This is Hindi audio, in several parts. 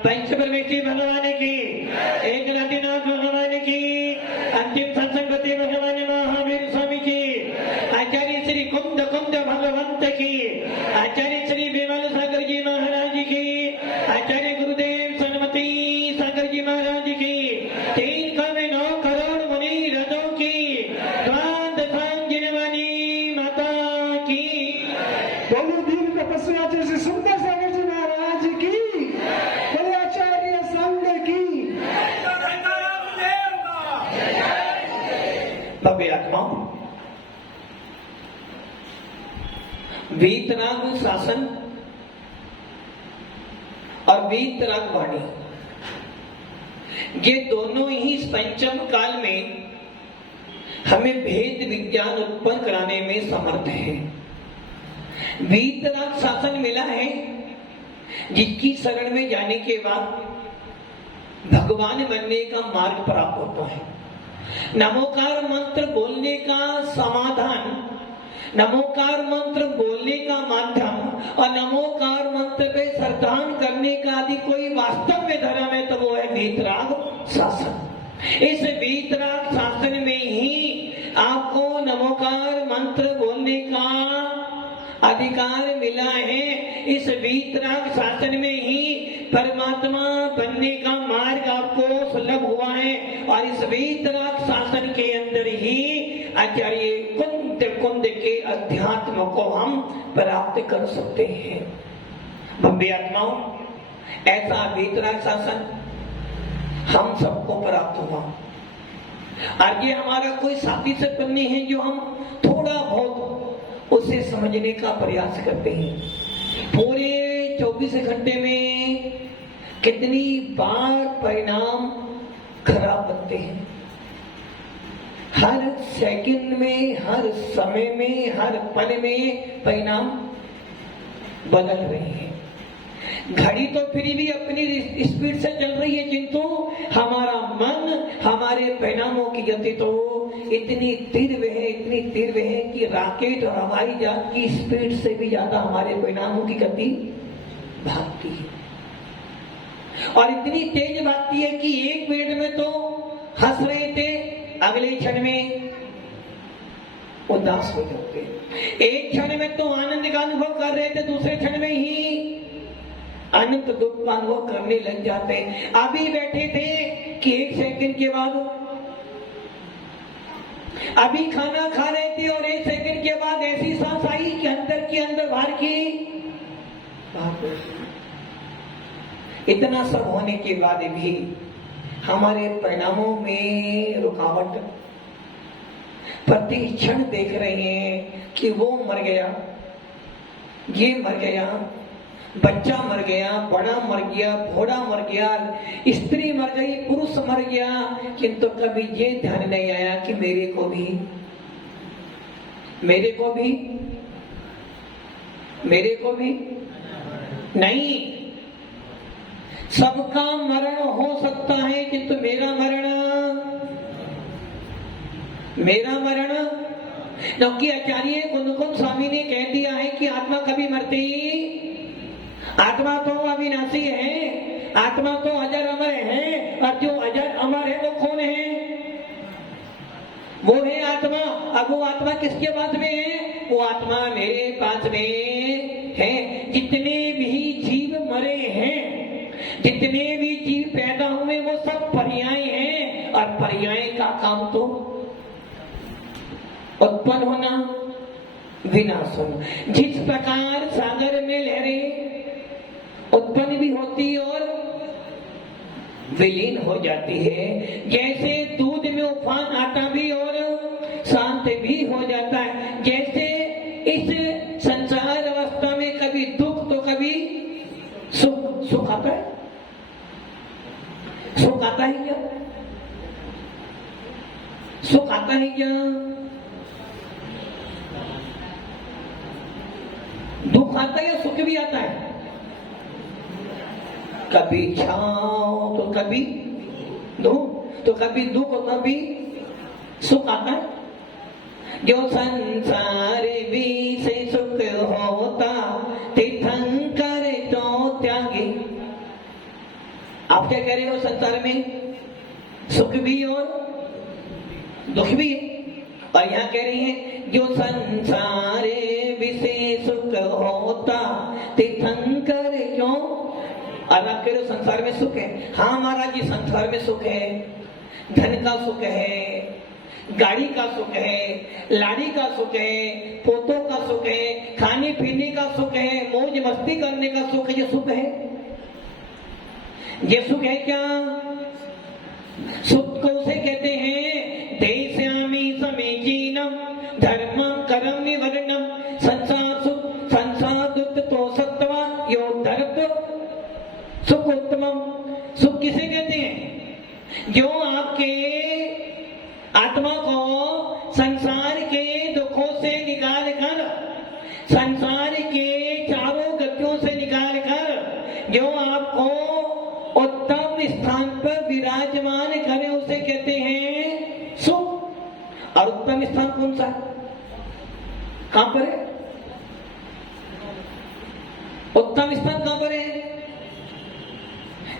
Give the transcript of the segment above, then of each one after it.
पंचपरमेश्वरी भगवान की, एक नाथ भगवान की, अंतिम सत्संगति भगवान महावीर स्वामी की, आचार्य श्री कुंद भगवंत की, आचार्य श्री विमल सागर जी महाराज की, आचार्य गुरुदेव सन्मति सागर जी महाराज की, 3 करोड़ मुनि रजों की, द्वादशांगिनी माता की, बहु दीन तपस्या जैसे सुंदर सागर जी महाराज की, बड़े आचार्य संघ की। भव्य आत्माओं, वीतराग शासन और वीतराग वाणी, ये दोनों ही पंचम काल में हमें भेद विज्ञान उत्पन्न कराने में समर्थ है। वीतराग शासन मिला है जिसकी शरण में जाने के बाद भगवान बनने का मार्ग प्राप्त होता है। नमोकार मंत्र बोलने का समाधान, नमोकार मंत्र बोलने का माध्यम और नमोकार मंत्र पे श्रद्धान करने का आदि कोई वास्तव में धर्म है तो वो है वीतराग शासन। इस वीतराग शासन में ही आपको नमोकार मंत्र बोलने का अधिकार मिला है। इस वीतराग शासन में ही परमात्मा बनने का मार्ग आपको सुलभ हुआ है और इस वीतराग शासन के अंदर ही आचार्य कुंद के अध्यात्म को हम प्राप्त कर सकते हैं। भव्य आत्माओं, ऐसा वीतराग शासन हम सबको प्राप्त हुआ और ये हमारा कोई साथी सत्य नहीं है जो हम थोड़ा बहुत उसे समझने का प्रयास करते हैं। पूरे 24 घंटे में कितनी बार परिणाम खराब बनते हैं। हर सेकंड में, हर समय में, हर पल में परिणाम बदल रहे हैं। घड़ी तो फिर भी अपनी स्पीड से चल रही है, किंतु हमारा मन, हमारे परिणामों की गति तो इतनी तीव्र है कि रॉकेट और हमारी जात की स्पीड से भी ज्यादा हमारे परिणामों की गति भागती है और इतनी तेज भागती है कि 1 मिनट में तो हंस रहे थे, अगले क्षण में उदास हो जाते, एक क्षण में तो आनंद का अनुभव कर रहे थे, दूसरे क्षण में ही अनंत दुख का अनुभव करने लग जाते। अभी बैठे थे कि 1 सेकंड के बाद, अभी खाना खा रहे थे और 1 सेकंड के बाद ऐसी सांस आई कि अंदर की अंदर बाहर की बाहर। इतना सब होने के बाद भी हमारे परिणामों में रुकावट, प्रति क्षण देख रहे हैं कि वो मर गया, ये मर गया, बच्चा मर गया, बड़ा मर गया, घोड़ा मर गया, स्त्री मर गई, पुरुष मर गया, किंतु कभी ये ध्यान नहीं आया कि मेरे को भी नहीं। सबका मरण हो सकता है किंतु मेरा मरण, क्योंकि आचार्य कुंद स्वामी ने कह दिया है कि आत्मा कभी मरती, आत्मा तो अविनाशी है, आत्मा तो अजर अमर है और जो अजर अमर है वो कौन है? वो है आत्मा। अब वो आत्मा किसके पास में है? वो आत्मा मेरे पास में है। जितने भी जीव मरे हैं, जितने भी जीव पैदा हुए, वो सब पर्याय हैं और पर्याय का काम तो उत्पन्न होना, विनाश होना। जिस प्रकार सागर में लहरें उत्पन्न भी होती और विलीन हो जाती है, जैसे दूध में उफान आता भी और शांत भी हो जाता है, जैसे दुख आता है या सुख भी आता है? कभी छाँव तो कभी धूप, तो कभी दुख तो कभी सुख आता है। जो संसार भी से सुख होता तीर्थंकर तो त्यागी। आप क्या कह रहे हो? संसार में सुख भी और दुख भी है। और यहाँ कह रही है जो संसार भी से सुख होता तीर्थंकर क्यों। और आप कह रहे हो संसार में सुख है। हाँ महाराज जी, संसार में सुख है, धन का सुख है, गाड़ी का सुख है, लाड़ी का सुख है, पोतों का सुख है, खाने पीने का सुख है, मौज मस्ती करने का सुख है। ये सुख है? ये सुख है क्या? सुख को उसे कहते हैं देश्यामि समीचीनम धर्मं करम निवर्णम संसार सुख संसार दुख तो सत्वा यो धरत सुख उत्तमम। सुख किसे कहते हैं? जो आपके आत्मा को संसार के दुखों से निकाल कर, संसार के चारों गतियों से निकाल कर जो आपको उत्तम स्थान पर विराजमान करे उसे कहते हैं सुख। और उत्तम स्थान कौन सा? कहां पर है? उत्तम स्थान कहां पर है?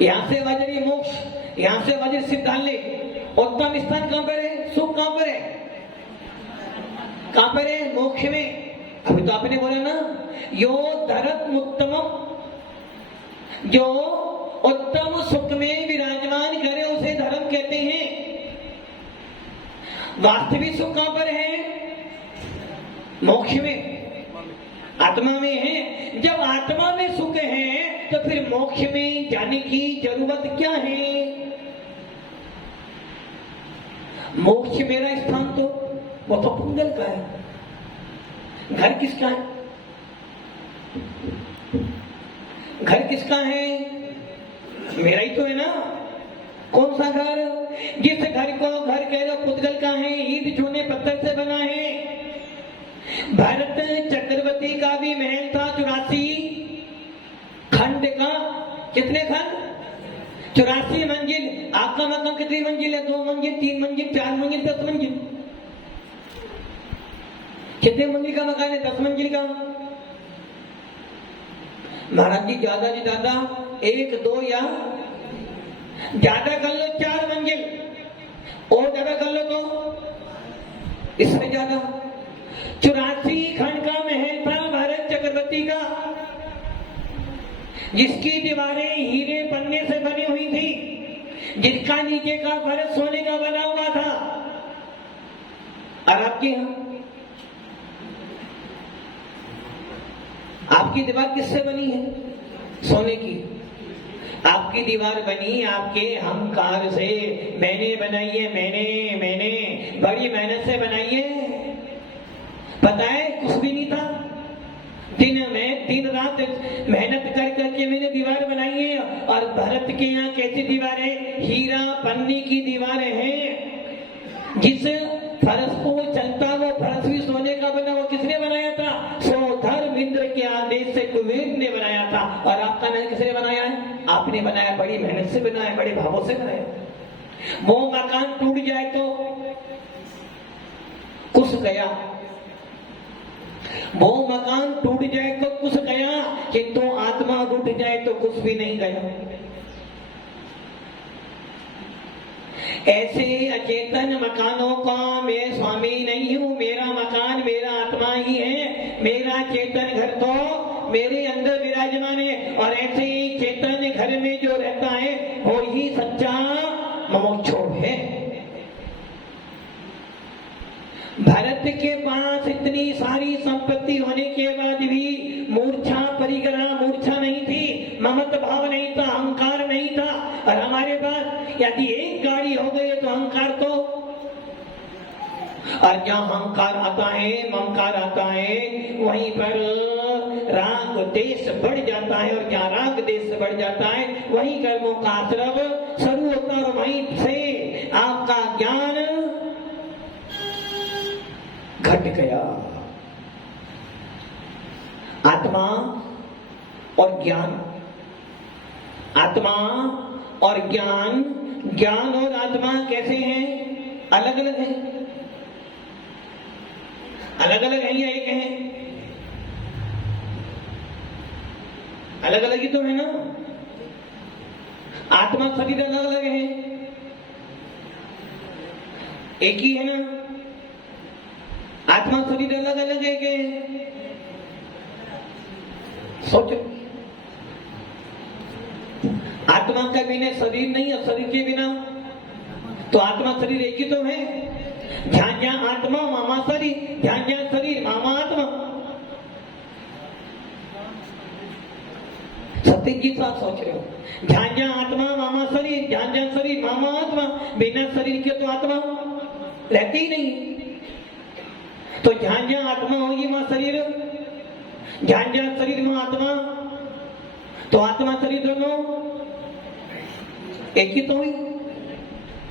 यहां से वज्र मोक्ष, यहां से वज्र सिद्धांत। उत्तम स्थान कहां पर है? सुख कहां पर है? कहां पर है? मोक्ष में। अभी तो आपने बोला ना, यो धरत उत्तमम, जो उत्तम सुख में विराजमान करे उसे धर्म कहते हैं। वास्तविक सुख कहां पर है? मोक्ष में, आत्मा में है। जब आत्मा में सुख है तो फिर मोक्ष में जाने की जरूरत क्या है? मोक्ष मेरा स्थान तो वो तो पुंगल का है। घर किसका है? घर किसका है? मेरा ही तो है ना। कौन सा घर? जिस घर को घर कह रहे हो पुद्गल का है, ईद चूने पत्थर से बना है। भरत चक्रवर्ती का भी महल था 84 खंड का। कितने खंड? 84 मंजिल। आपका मकान कितनी मंजिल है? 2 मंजिल, 3 मंजिल, 4 मंजिल, 10 मंजिल। कितने मंजिल का मकान है? 10 मंजिल का। महाराज जी ज्यादा 1, 2 या ज्यादा कर लो 4 मंजिल, और ज्यादा कर लो तो इससे ज्यादा। 84 खंड का महल था भरत चक्रवर्ती का, जिसकी दीवारें हीरे पन्ने से बनी हुई थी, जिसका नीचे का फर्श सोने का बना हुआ था। और आपके यहां आपकी दीवार किससे बनी है? सोने की। आपकी दीवार बनी आपके अहंकार से। मैंने बनाई है, मैंने बड़ी मेहनत से बनाई है। पता है कुछ भी नहीं था। दिन रात मेहनत कर करके मैंने दीवार बनाई है। और भरत के यहाँ कैसी दीवारें? हीरा पन्नी की दीवारें हैं। जिस फर्श को चलता वो फर्श भी सोने का बना। वो किसने बनाया था? धर्मेंद्र के आदेश से कुबेर ने बनाया था। और आपका महल किसने बनाया है? आपने बनाया। बड़ी मेहनत से बनाया, बड़े भावों से बनाया। वो मकान टूट जाए तो कुछ गया, वो मकान टूट जाए तो कुछ गया, किंतु आत्मा टूट जाए तो कुछ भी नहीं गया। ऐसे अचेतन मकानों का मैं स्वामी नहीं हूं। मेरा मकान मेरा आत्मा ही है। मेरा चेतन घर तो मेरे अंदर विराजमान है। और ऐसे ही चेतन घर में जो रहता है वो ही सच्चा मोक्षो है। भरत के पास इतनी सारी संपत्ति होने के बाद भी मूर्छा परिग्रह मूर्छा नहीं थी, ममत भाव नहीं था, अहंकार नहीं था। और हमारे पास यदि एक गाड़ी हो गई तो अहंकार तो, और जहां अहंकार आता है, ममकार आता है, वहीं पर राग देश बढ़ जाता है। और जहां राग देश बढ़ जाता है वहीं कर्मों का आश्रम शुरू होता है। और वहीं से आपका ज्ञान घट गया। आत्मा आत्मा और ज्ञान, आत्मा और ज्ञान, ज्ञान और आत्मा कैसे हैं? अलग अलग हैं। अलग अलग है या एक है? अलग अलग ही तो है ना। आत्मा शरीर अलग अलग है, एक ही है ना। आत्मा शरीर अलग अलग है के? सोचो, आत्मा का बिना शरीर नहीं और शरीर के बिना तो आत्मा शरीर एक ही तो है। जहां जहां आत्मा मामा शरीर, जहां जहां शरीर मामा आत्मा। सत्य की साथ सोच रहे हो, जहां जहां आत्मा मामा शरीर, जहां जहां शरीर मामा आत्मा। बिना शरीर के तो आत्मा रहती ही नहीं। तो जहां जहां आत्मा होगी वहां शरीर, जहां जहां शरीर वहां आत्मा। तो आत्मा शरीर दोनों एक ही तो हुई।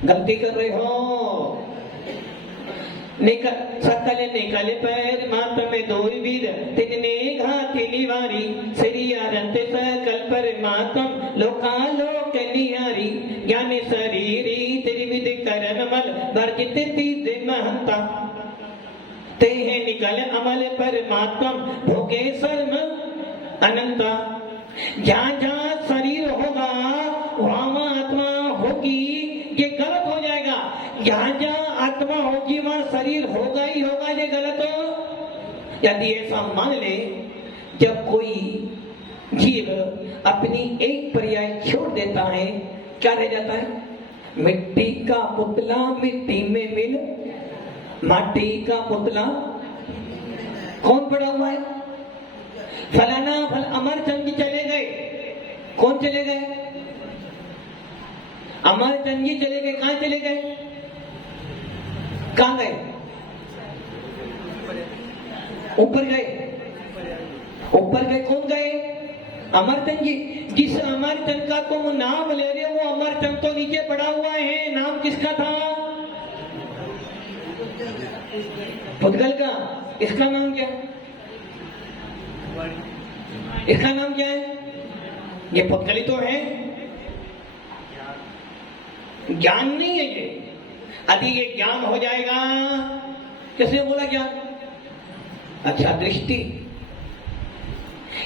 गलती कर रहे हो। सकल निकल पैर मात में दो वीर तिजने घाती निवारी सरिया रंत सकल पर मातम लोका लोक निहारी ज्ञान शरीरी त्रिविध करण मल वर्जित तीज महंता ते है निकल अमल पर मातम भोगे सर्म अनंता। जहां जहां शरीर होगा वहां आत्मा होगी, ये गलत हो जाएगा। जहां जहां आत्मा होगी वहां शरीर होगा ही होगा, ये गलत हो। यदि ऐसा मान ले, जब कोई जीव अपनी एक पर्याय छोड़ देता है, क्या रह जाता है? मिट्टी का पुतला मिट्टी में मिल, माटी का पुतला कौन पड़ा हुआ है? फलाना फल अमरचंद जी चले गए। कौन चले गए? अमरचंद जी चले गए। कहां चले गए? कहां गए? ऊपर गए। ऊपर गए। कौन गए? अमरचंद जी। जिस अमरचंद का तुम नाम ले रहे हो वो अमरचंद तो नीचे पड़ा हुआ है। नाम किसका था? पुद्गल का। इसका नाम क्या? इसका नाम क्या है? ये पुद्गली तो है, ज्ञान नहीं है ये। यदि ये ज्ञान हो जाएगा, किसने बोला ज्ञान? अच्छा, दृष्टि।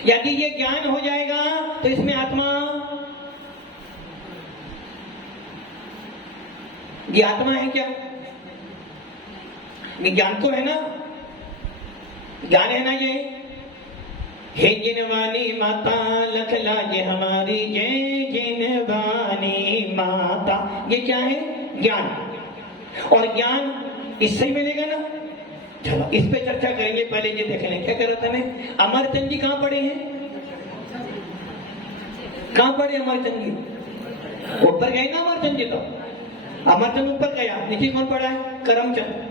यदि ये ज्ञान हो जाएगा तो इसमें आत्मा, ये आत्मा है क्या? ये ज्ञान तो है ना, ज्ञान है ना ये। हे जिनवानी माता लखला ये हमारी जय जिनवानी माता। ये क्या है? ज्ञान। और ज्ञान इससे ही मिलेगा ना। चलो इस पे चर्चा करेंगे, पहले ये देख लें क्या कर रहा था मैं। अमरचंद जी कहां पड़े हैं? कहां पड़े अमरचंद जी? ऊपर गए ना अमरचंद जी। तो अमरचंद ऊपर गया, नीचे कौन पड़ा है? करमचंद।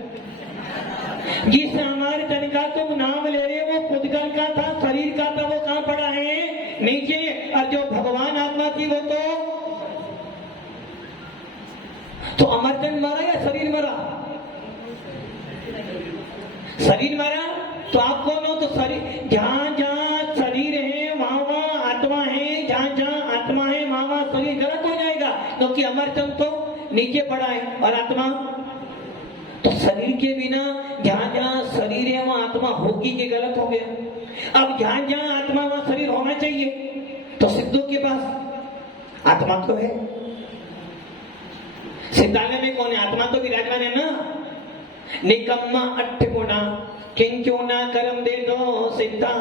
जिस अमरचंद का तुम नाम ले रहे हो वो पुद्गल का था, शरीर का था, वो कहां पड़ा है? नीचे। और जो भगवान आत्मा थी वो तो अमरचंद मरा या शरीर मरा? शरीर मरा। तो आप कौन हो? तो शरीर। जहां जहां शरीर है वहां वहां आत्मा है, जहां जहां आत्मा है वहां वहां शरीर। गलत हो जाएगा क्योंकि अमरचंद तो नीचे पड़ा है और आत्मा तो शरीर के बिना जहां जहां शरीर है वहां आत्मा होगी, के गलत हो गया। अब जहां जहां आत्मा वहां शरीर होना चाहिए। तो सिद्धों के पास आत्मा तो है। सिद्धालय में कौन है? आत्मा तो विराजमान है ना। निकम्मा अट्ठ गुणा किंचुना कर्म दे दो सिद्धा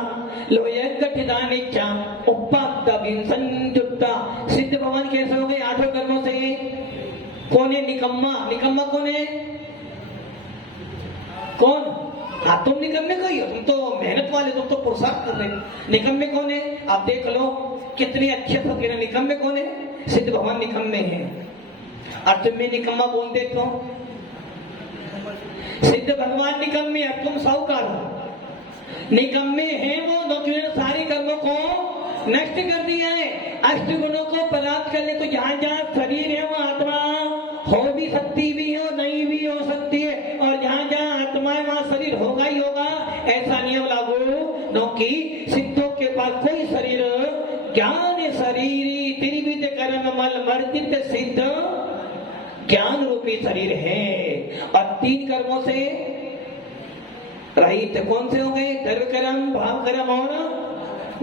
लोय गठिदानिचा उपाद्दा संयुक्ता। सिद्ध भगवान कैसे हो गए? 8 कर्मों से। कौन है निकम्मा? निकम्मा कौन है? कौन? हाँ, तुम निकम्मे कही हो, तुम तो मेहनत वाले, तुम तो पुरुषार्थ कर रहे हो। निकम्मे कौन है? आप देख लो कितने अच्छे फकीर। निकम्मे कौन है? सिद्ध भगवान निकम्मे हैं। और तुम्हें निकम्मा बोल देते हो। सिद्ध भगवान निकम्मे, अब तुम साहूकार हो। निकम्मे हैं वो जो सारे कर्मों को नष्ट कर दिया है। अष्ट गुणों को प्राप्त करने को जहां जहां शरीर है वहां आत्मा हो भी सकती भी है और नहीं भी हो सकती है। और जहां जहां आत्मा है वहां शरीर होगा ही होगा, ऐसा नियम लागू। क्योंकि सिद्धों पास कोई शरीर ज्ञान शरीर त्रिविध कर्म मल वर्जित सिद्ध ज्ञान रूपी शरीर है। और 3 कर्मों से रहित। कौन से हो गए? कर्म कर्म भाव कर्म और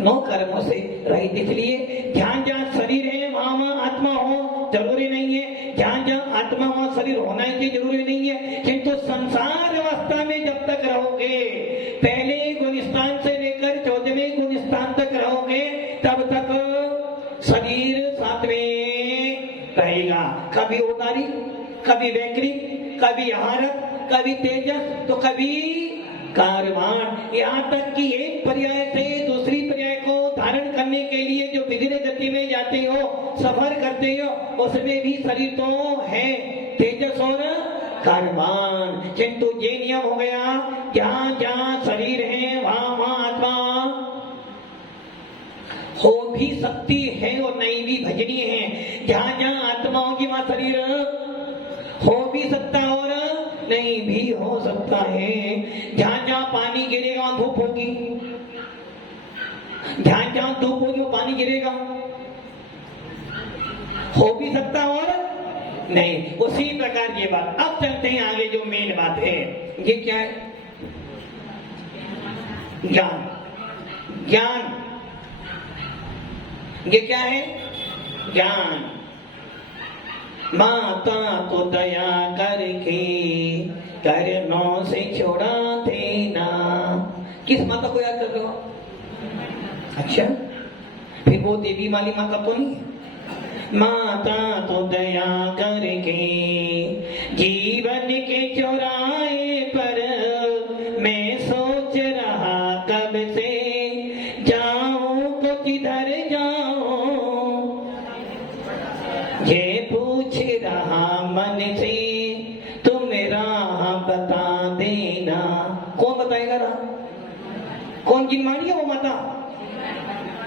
9 कर्मों से रहित। इसलिए ध्यान जहाँ शरीर है वहां आत्मा हो जरूरी नहीं है, ध्यान जहाँ आत्मा वहां शरीर होना ही जरूरी नहीं है। किंतु संसार अवस्था में जब तक रहोगे, पहले गुण स्थान से लेकर 14वें गुण स्थान तक रहोगे, तब तक शरीर साथ में रहेगा। कभी उदारी, कभी वैकृत, कभी आहारक, कभी तेजस, तो कभी कारवान। यहाँ तक कि एक पर्याय से दूसरी पर्याय को धारण करने के लिए जो विधिर गति में जाते हो, सफर करते हो, उसमें भी शरीर तो है तेजस और कारवान। किंतु ये नियम हो गया, जहाँ जहाँ शरीर है वहाँ वहाँ आत्मा हो भी सकती है और नहीं भी भजनीय है। जहाँ जहाँ आत्मा होगी वहाँ शरीर हो भी सकता और नहीं भी हो सकता है। जहाँ जहाँ पानी गिरेगा वहाँ धूप होगी, जहाँ जहाँ धूप होगी वो पानी गिरेगा, हो भी सकता और नहीं। उसी प्रकार ये बात। अब चलते हैं आगे, जो मेन बात है ये क्या है? ज्ञान। ज्ञान ये क्या है? ज्ञान। माता को दया करके करनों से छोड़ा देना। किस माता को याद कर रहे हो? अच्छा, फिर वो देवी वाली माता तो नहीं? माता तो दया करके जीवन के चौराहे पर मैं सोच रहा कब से, जाऊं तो किधर जाऊं ये पूछ रहा मन से, तुम राह बता देना। कौन बताएगा राह? कौन? जिनवानी है वो माता?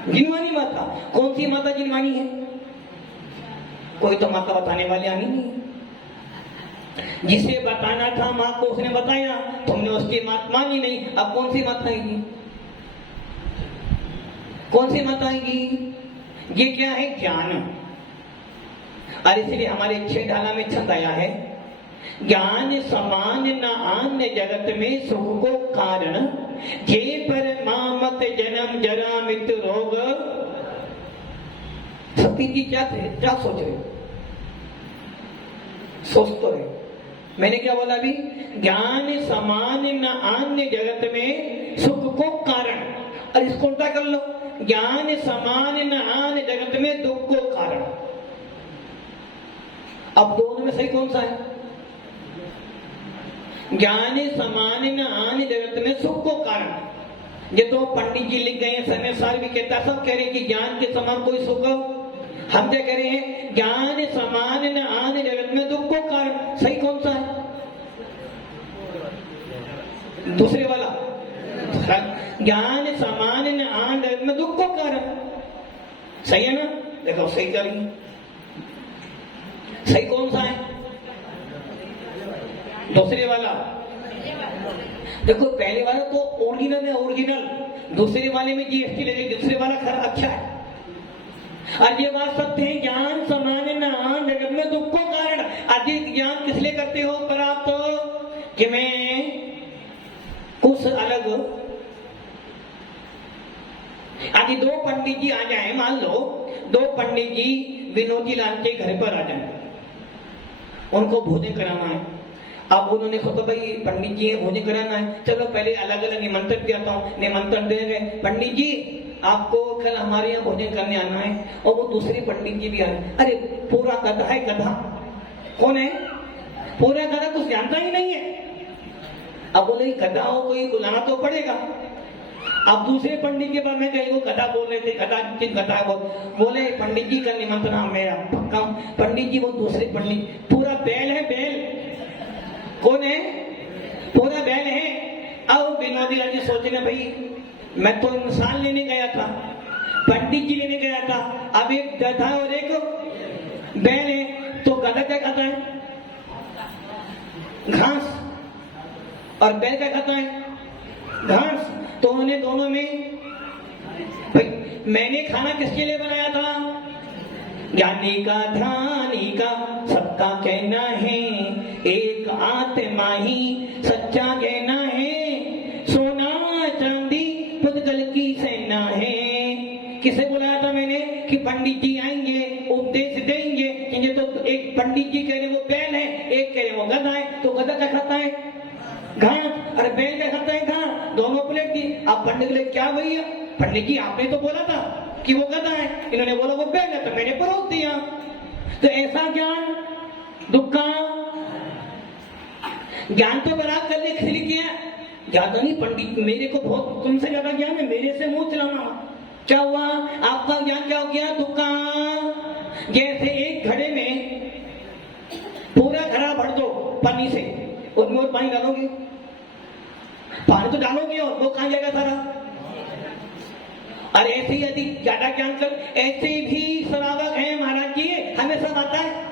जिनवानी माता। कौन सी माता जिनवानी है? कोई तो माता बताने वाले आनी नहीं। जिसे बताना था माँ को उसने बताया, तुमने उसकी बात मानी नहीं। अब कौन सी माता आएगी? कौन सी माता आएगी? ये क्या है? ज्ञान। और इसलिए हमारे 6 ढाला में छंद आया है, ज्ञान समान न अन्य जगत में सुख को कारण, जे पर मामत जन्म जरा मृत्यु रोग। सती जी क्या सोच रहे हो? सोच तो रहे। मैंने क्या बोला अभी? ज्ञान समान न अन्य जगत में सुख को कारण। और इसको उल्टा कर लो, ज्ञान समान न अन्य जगत में दुख को कारण। अब दोनों में सही कौन सा है? ज्ञान समान न अन्य जगत में सुख को कारण। ये तो पंडित जी लिख गए हैं, समय सार भी कहता, सब कह रहे हैं कि ज्ञान के समान कोई सुख। हम क्या कह रहे हैं? ज्ञान समान न अन्य जगत में दुख को कारण। सही कौन सा है? दूसरे वाला। ज्ञान समान न अन्य जगत में दुख को कारण। सही है ना? देखो सही कर रही। सही कौन सा है? दूसरे वाला। देखो पहले वाला तो ओरिजिनल है, ओरिजिनल। दूसरे वाले में जीएसटी लगे, दूसरे वाला खरा अच्छा है। और ये बात सत्य है, ज्ञान समान न जगत में दुख को कारण। अधिक ज्ञान किस लिए करते हो? प्राप्त कि मैं कुछ अलग। आदि 2 पंडित जी आ जाए, मान लो 2 पंडित जी विनोदी लाल के घर पर आ जाए, उनको भोजन कराना है। अब उन्होंने सोचा भाई पंडित जी है, भोजन कराना है, चलो पहले अलग अलग निमंत्रण देता हूँ। निमंत्रण दे गए, पंडित जी आपको कल हमारे यहाँ भोजन करने आना है। और वो दूसरे पंडित जी भी आ रहे। अरे पूरा गधा है, गधा। कौन है? पूरा गधा, कुछ जानता ही नहीं है। अब बोले गधा हो कोई बुलाना तो पड़ेगा। अब दूसरे पंडित के बारे में गए, वो गधा बोल रहे थे, गधा किस गधा है? बोले पंडित जी का निमंत्रण मेरा पक्का। पंडित जी वो दूसरे पंडित, पूरा बैल है, बैल। कौन है? पूरा बैल है। अब विनोदी लाल जी सोचे ना भाई मैं तो इंसान लेने गया था, पंडित जी लेने गया था, अब एक गधा और एक बैल है, तो गधा क्या खाता है? घास। और बैल क्या खाता है? घास। तो उन्होंने दोनों में भाई मैंने खाना किसके लिए बनाया था? ज्ञानी का ध्यानी का सबका कहना है, एक आत्मा ही सच्चा कहना है, सोना चांदी पुद्गल की सेना है। किसे बुलाया था मैंने? कि पंडित जी आएंगे, उपदेश देंगे। ये तो एक पंडित जी कह रहे वो बैल है, एक कह रहे वो गधा है। तो गधा क्या खाता है? घास। अरे बैल क्या खाता है? घास। दोनों प्लेट दी। अब पंडित बोले क्या भैया? पंडित जी आपने तो बोला था कि वो गधा है, इन्होंने बोला वो बैल है, तो मैंने परोस दिया। तो ऐसा ज्ञान दुख का ज्ञान तो बराबर करने के लिए किया। ज्यादा नहीं पंडित, मेरे को बहुत तुमसे ज्यादा ज्ञान है, मेरे से मुंह चलाना। क्या हुआ? आपका ज्ञान क्या हो गया? दुख का। जैसे एक घड़े में पूरा घड़ा भर दो पानी से, उसमें और पानी डालोगे? पानी तो डालोगे और वो कहां जाएगा सारा? और ऐसे ही यदि ज्यादा ज्ञान कर, ऐसे भी श्रावक है महाराज जी, हमें सब आता है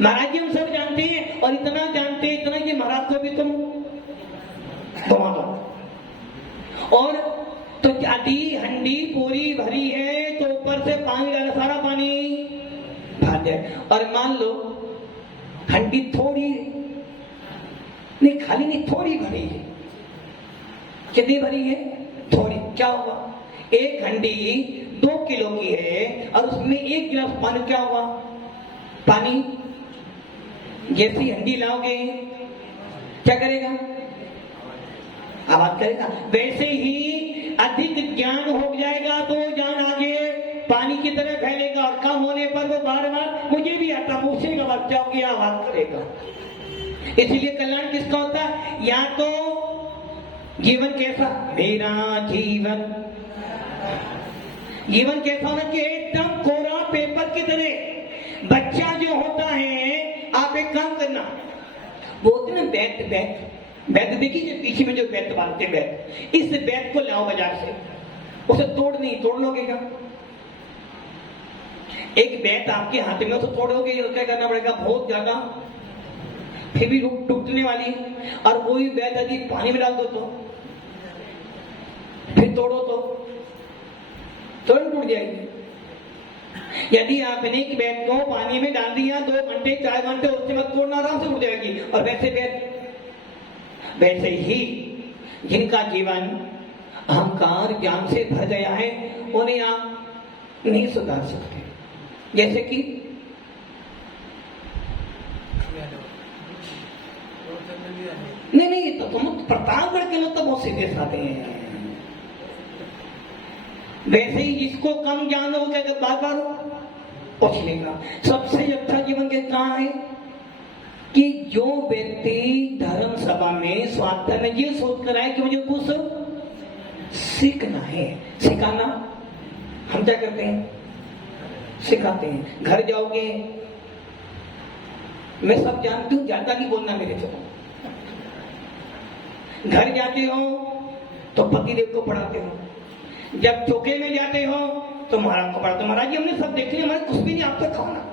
महाराज जी, हम सब जानते हैं और इतना जानते हैं इतना कि महाराज को भी तुम घुमा दो। और तो यदि हंडी पूरी भरी है तो ऊपर से पानी डाला, सारा पानी भर जाए। और मान लो हंडी थोड़ी नहीं, खाली नहीं, थोड़ी भरी है। कितनी भरी है? थोड़ी। क्या होगा? एक हंडी 2 किलो की है और उसमें 1 गिलास पानी, क्या होगा? पानी जैसी हंडी लाओगे क्या करेगा? आवाज करेगा। वैसे ही अधिक ज्ञान हो जाएगा तो ज्ञान आगे पानी की तरह फैलेगा और कम होने पर वो बार बार मुझे भी आता पूछेगा, बच्चा हो गया, आवाज करेगा। इसलिए कल्याण किसका होता है? या तो जीवन कैसा? मेरा जीवन, जीवन कैसा होना चाहिए? एकदम कोरा पेपर की तरह। बच्चा जो होता है, आप एक काम करना, बोलते ना बैट, बैट देखिए पीछे में जो बैट बांधते बैट, इस बैट को लाओ बाजार से, उसे तोड़ लोगे क्या? एक बैट आपके हाथ में, तो तोड़ोगे, क्या करना पड़ेगा? बहुत ज्यादा, फिर भी टूटने वाली। और कोई बैट यदि पानी में डाल दो तो फिर तोड़ो तो तुरंत टूट जाएगी। यदि आपने एक बैट को पानी में डाल दिया 2 घंटे 4 घंटे, उसके बाद तोड़ना आराम से उठ जाएगी। और वैसे ही जिनका जीवन अहंकार ज्ञान से भर गया है, उन्हें आप नहीं सुधार सकते। जैसे कि नहीं, तो तुम प्रतापगढ़ के लोग तो बहुत सीधे साधे हैं। वैसे ही जिसको कम ज्ञान हो क्या बार बार पूछ लेगा। सबसे अच्छा जीवन के कहाँ है? कि जो व्यक्ति धर्म सभा में स्वाध्याय में ये सोच कर आए कि मुझे कुछ सीखना है, सिखाना। हम क्या करते हैं? सिखाते हैं। घर जाओगे, मैं सब जानती हूँ, ज्यादा नहीं बोलना मेरे से। घर जाते हो तो पतिदेव को पढ़ाते हो, जब चौके में जाते हो तो महाराज को पढ़ाते हो। महाराज जी हमने सब देख लिया, हमारे कुछ भी नहीं, आप तक खाना।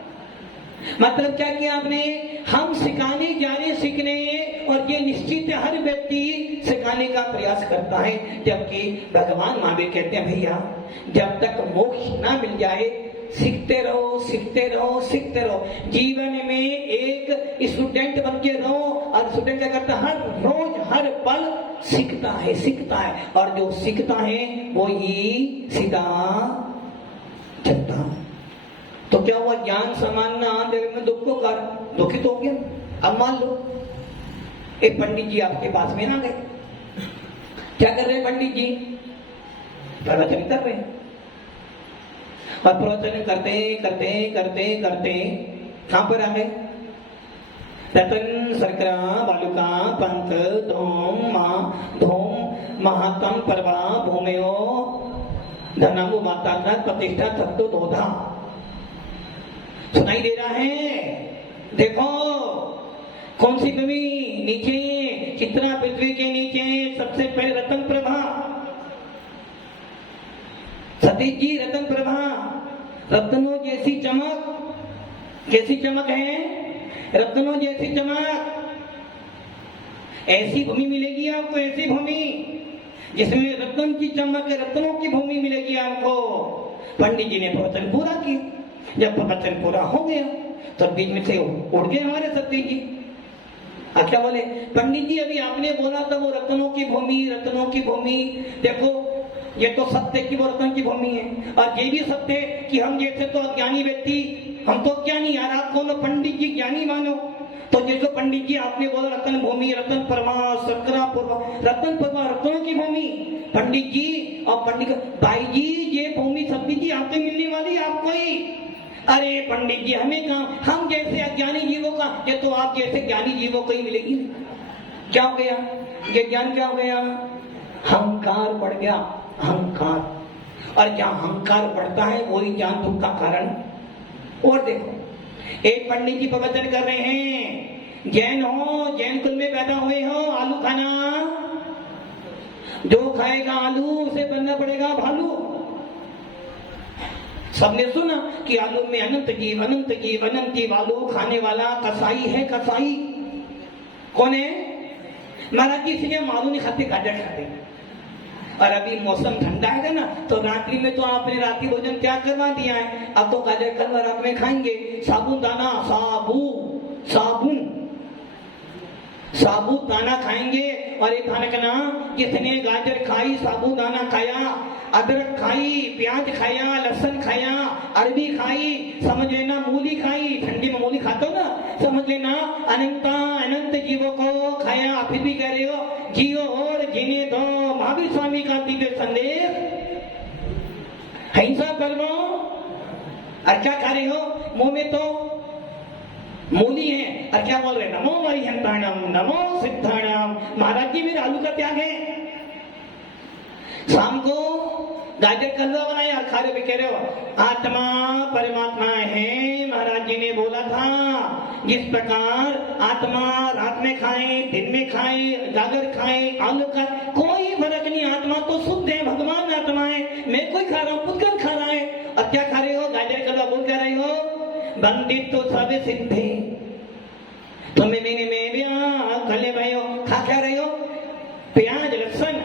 मतलब क्या किया आपने? हम सिखाने जाने सीखने, और ये निश्चित हर व्यक्ति सिखाने का प्रयास करता है। जबकि भगवान महावीर कहते हैं भैया जब तक मोक्ष ना मिल जाए सीखते रहो, सीखते रहो, सीखते रहो। जीवन में एक स्टूडेंट बन के रहो। और स्टूडेंट क्या करता है? हर रोज हर पल सीखता है, सीखता है। और जो सीखता है वो ही सीधा चलता। तो क्या हुआ? ज्ञान समानना जगत में दुख को कर, दुखित हो गया। अब मान लो एक पंडित जी आपके पास में आ गए, क्या कर रहे हैं पंडित जी? प्रवचन कर रहे हैं। और प्रवचन करते करते करते करते कहां पर आ गए? रतन शर्करा बालुका पंथ धूम महातम परवा भूमयो धनमु माता प्रतिष्ठा सत्तो दोधा। सुनाई दे रहा है? देखो कौन सी भूमि नीचे, कितना पृथ्वी के नीचे सबसे पहले रतन प्रभा, सतीश जी रतन प्रभा, रत्नों जैसी चमक। कैसी चमक है? रत्नों जैसी चमक। ऐसी भूमि मिलेगी आपको, ऐसी भूमि जिसमें रत्न की चमक, रत्नों की भूमि मिलेगी आपको। पंडित जी ने प्रवचन पूरा किया। जब प्रवचन पूरा हो गया तो बीच में से उठ गए हमारे सत्य जी। क्या बोले? पंडित जी अभी आपने बोला था वो रत्नों की भूमि, रत्नों की भूमि। देखो ये तो सत्य की वो रत्न की भूमि है, और ये भी सत्य है कि हम जैसे तो अज्ञानी व्यक्ति, हम तो ज्ञानी, यार आप कौन पंडित जी ज्ञानी मानो। तो देखो पंडित जी आपने बोला रत्न भूमि, रत्न परमा, सकरा पूर्वा, रत्न परमा, रत्नों की भूमि। पंडित जी और पंडित भाई जी ये भूमि सत्य जी आपसे मिलने वाली आपको ही। अरे पंडित जी हमें कहा, हम जैसे अज्ञानी जीवों का, ये तो आप जैसे ज्ञानी जीवों को ही मिलेगी। क्या हो गया? ये ज्ञान क्या हो गया? अहंकार बढ़ गया, अहंकार। और जहां अहंकार बढ़ता है वही ज्ञान दुख का कारण। और देखो एक पंडित जी प्रवचन कर रहे हैं, जैन हो, जैन कुल में पैदा हुए हो, आलू खाना, जो खाएगा आलू उसे बनना पड़ेगा भालू। सबने सुना कि आलू में अनंत जीव, अनंत जीव, अनंत जीव। आलू खाने वाला कसाई है, कसाई कौन है? महाराज जी इसलिए हम आलू नहीं खाते, गाजर खाते। और अभी मौसम ठंडा है ना, तो रात्रि में तो आपने रात्रि भोजन त्याग करवा दिया है। अब तो गाजर कल रात में खाएंगे। साबुन दाना, साबुत दाना खाएंगे। और एक खाने का नाम, जिसने गाजर खाई, साबुत दाना खाया, अदरक खाई, प्याज खाया, लहसुन खाया, अरबी खाई, समझ लेना मूली खाई, ठंडी में मूली खाते हो ना, समझ लेना अनंत जीवों को खाया। फिर भी कह रहे हो जियो और जीने दो। महावीर स्वामी का दिव्य संदेश, हिंसा कर लो। और क्या खा रहे हो? मुंह में तो मूली है, और क्या बोल रहे? नमो वरिहंताणम, नमो सिद्धाणम। महाराज जी मेरे आलू का त्याग है। शाम को गाजर का हलवा बनाए और खा रहे हो, कह रहे हो आत्मा परमात्मा है। महाराज जी ने बोला था जिस प्रकार आत्मा रात में खाए, दिन में खाए, गाजर खाए, आलू खाए, कोई फर्क नहीं। आत्मा तो शुद्ध है, भगवान आत्मा है। मैं कोई खा रहा हूँ, पुद्गल खा रहा है। और क्या खा रहे हो? गाजर का हलवा बोल कर रहे हो। बंदित तो सब सिद्धे तुम्हें मैंने में खले भाई हो, खा क्या रहे हो? प्याज, लहसुन।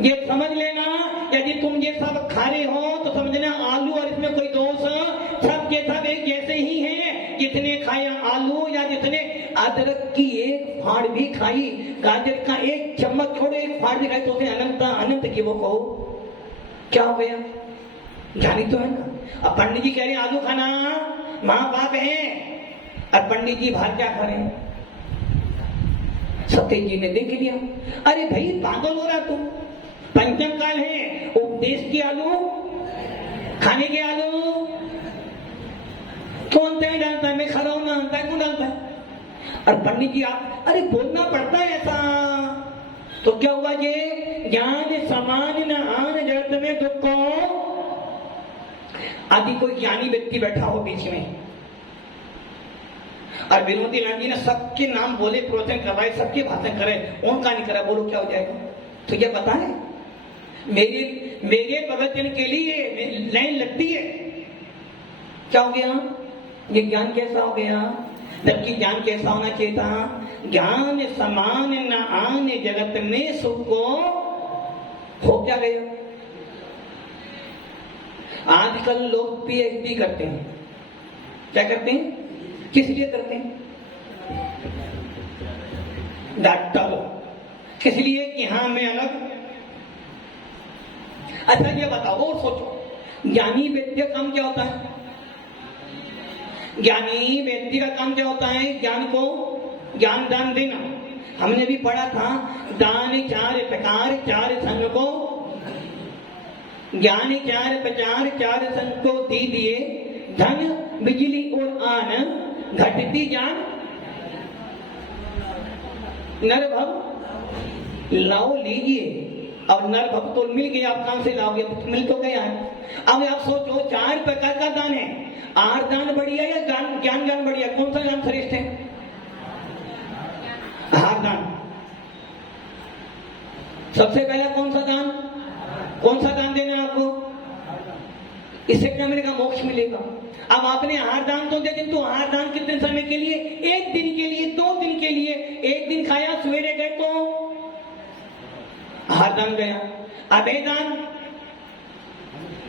ये समझ लेना, यदि तुम ये सब खा रहे हो तो समझना आलू और इसमें कोई दोष, सब के सब एक जैसे ही हैं। जितने खाया आलू, या जितने अदरक की एक फाड़ भी खाई, गाजर का एक चम्मच छोड़े एक फाड़ भी खाई, तो उसे अनंत अनंत की वो कहो। क्या हो गया? जानी तो है ना। अब पंडित जी कह रहे हैं आलू खाना, माँ बाप है, और पंडित जी बाहर क्या खा रहे हैं? सत्य जी ने देख लिया। अरे भाई पागल हो रहा तू, पंचम काल है, उपदेश के आलू, खाने के आलू कौन तय डालता है? मैं खा रहा हूं ना, तय क्यों डालता है? और पंडित जी आप, अरे बोलना पड़ता है ऐसा। तो क्या हुआ? ये ज्ञान समान न आन जगत में दुख को। आदि कोई ज्ञानी व्यक्ति बैठा हो बीच में, और विनोदी लाल जी ने सबके नाम बोले, प्रवचन करवाए, सबके भाषण करे, उनका नहीं करा, बोलो क्या हो जाएगा? तो क्या पता है मेरे प्रवचन के लिए लाइन लगती है। क्या हो गया? ये ज्ञान कैसा हो गया? जबकि ज्ञान कैसा होना चाहिए था? ज्ञान समान न आन जगत में सुख को। हो क्या गया? आजकल लोग पीएचडी करते हैं। क्या करते हैं? किस लिए करते हैं? डॉक्टर। किस लिए? कि हाँ मैं अलग। अच्छा ये बताओ और सोचो, ज्ञानी व्यक्ति का काम क्या होता है? ज्ञानी व्यक्ति का काम क्या होता है? ज्ञान को ज्ञान दान देना। हमने भी पढ़ा था दान 4 प्रकार 4 संग को, ज्ञान 4 प्रकार 4 संग को दिए, धन बिजली और आन घटती ज्ञान नर भव लाओ लीजिए। अब नर भव तो मिल गया, आप कहां से लाओगे? मिल तो गया है। अब आप सोचो 4 प्रकार का दान है, 8 दान बढ़िया या ज्ञान ज्ञान बढ़िया? कौन सा दान श्रेष्ठ है? आहार दान। सबसे पहला कौन सा दान? कौन सा दान देना है आपको? इससे क्या मिलेगा? मोक्ष मिलेगा। अब आपने आहार दान तो दे, किंतु आहार दान कितने समय के लिए? 1 दिन के लिए, 2 दिन के लिए। 1 दिन खाया, सवेरे गए तो आहारदान गया, अभयदान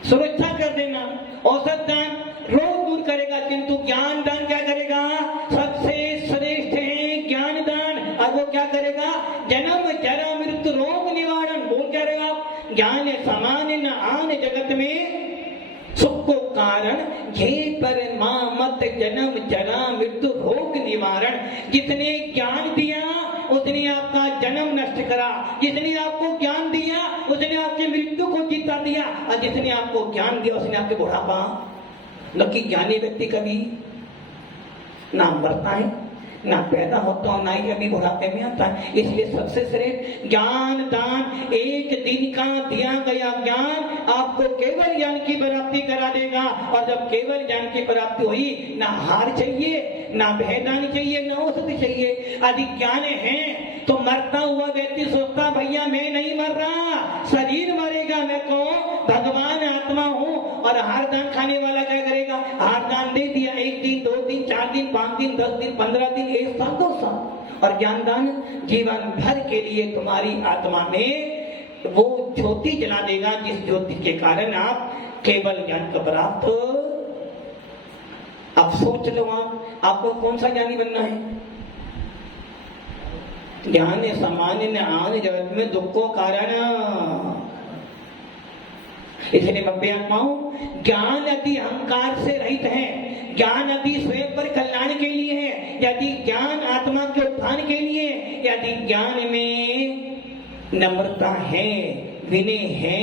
सुरक्षा कर देना, औषध दान रोग दूर करेगा, किंतु ज्ञान दान क्या करेगा? सबसे श्रेष्ठ है ज्ञान दान। और वो क्या करेगा? जन्म जरा मृत्यु रोग निवारण। बोल क्या रहेगा? ज्ञान सामान्य न आन जगत में सुख को कारण, ये पर मत जन्म जरा मृत्यु रोग निवारण। जितने ज्ञान दिया उसने आपका जन्म नष्ट करा, जिसने आपको ज्ञान दिया उसने आपकी मृत्यु को जीता दिया, और जिसने आपको ज्ञान दिया उसने आपके बुढ़ापा। क्योंकि ज्ञानी व्यक्ति कभी ना मरता है, ना पैदा होता और ना ही कभी बुढ़ापे में आता है। इसलिए सबसे श्रेष्ठ ज्ञान दान। एक दिन का दिया गया ज्ञान आपको केवल ज्ञान की प्राप्ति करा देगा। और जब केवल ज्ञान की प्राप्ति हुई, ना हार चाहिए, ना भेदान चाहिए, ना औषधि चाहिए। अधिक ज्ञान है तो मरता हुआ व्यक्ति सोचता भैया मैं नहीं मर रहा, शरीर मरेगा, मैं कौन? भगवान आत्मा हूँ। और आहार दान खाने वाला क्या करेगा? आहार दान दे दिया, 1 दिन 2 दिन 4 दिन 5 दिन 10 दिन 15 दिन 1 साल 2 साल। और ज्ञान दान जीवन भर के लिए तुम्हारी आत्मा में वो ज्योति जला देगा, जिस ज्योति के कारण आप केवल ज्ञान को प्राप्त। अब सोच लो आपको कौन सा ज्ञानी बनना है? ज्ञान सामान्य न आन जगत में दुख को कारण। इसलिए भव्य आत्माओं, ज्ञान यदि अहंकार से रहित है, ज्ञान यदि स्वयं पर कल्याण के लिए है, यदि ज्ञान आत्मा के उत्थान के लिए, यदि ज्ञान में नम्रता है, विनय है,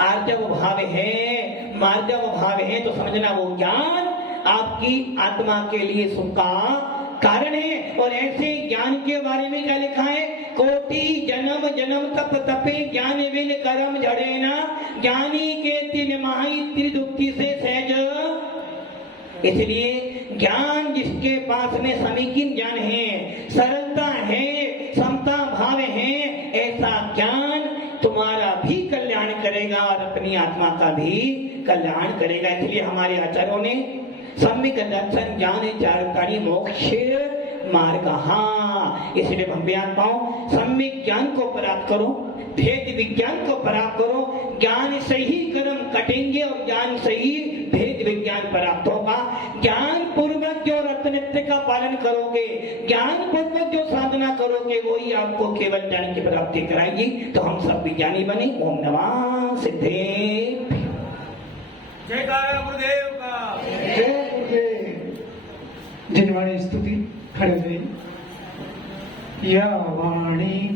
आर्जव भाव है, मार्जव भाव है, तो समझना वो ज्ञान आपकी आत्मा के लिए सुख का कारण है। और ऐसे ज्ञान के बारे में क्या लिखा है? कोटि जन्म जन्म तप तपे ज्ञान विन कर्म झड़े ना, ज्ञानी के तीन माही त्रिदुक्ति से सहज। इसलिए ज्ञान जिसके पास में समीचीन ज्ञान है, सरलता है, समता भाव है, ऐसा ज्ञान तुम्हारा भी कल्याण करेगा और अपनी आत्मा का भी कल्याण करेगा। इसलिए हमारे आचार्यों ने सम्यक दर्शन ज्ञान चारतारी मोक्ष मार्ग। हाँ, इसलिए भव्यात्माओं सम्यक ज्ञान को प्राप्त करो, भेद विज्ञान को प्राप्त करो। ज्ञान से ही कर्म कटेंगे और ज्ञान से ही भेद विज्ञान प्राप्त होगा। ज्ञान पूर्वक जो रत्नत्व का पालन करोगे, ज्ञान पूर्वक जो साधना करोगे, वही आपको केवल ज्ञान की प्राप्ति कराएगी। तो हम सब विज्ञानी बने। ओम नमः सिद्धेभ्यो। जयकारा गुरुदेव का। जय गुरुदेव। जिनवाणी स्तुति खड़े हुए या वाणी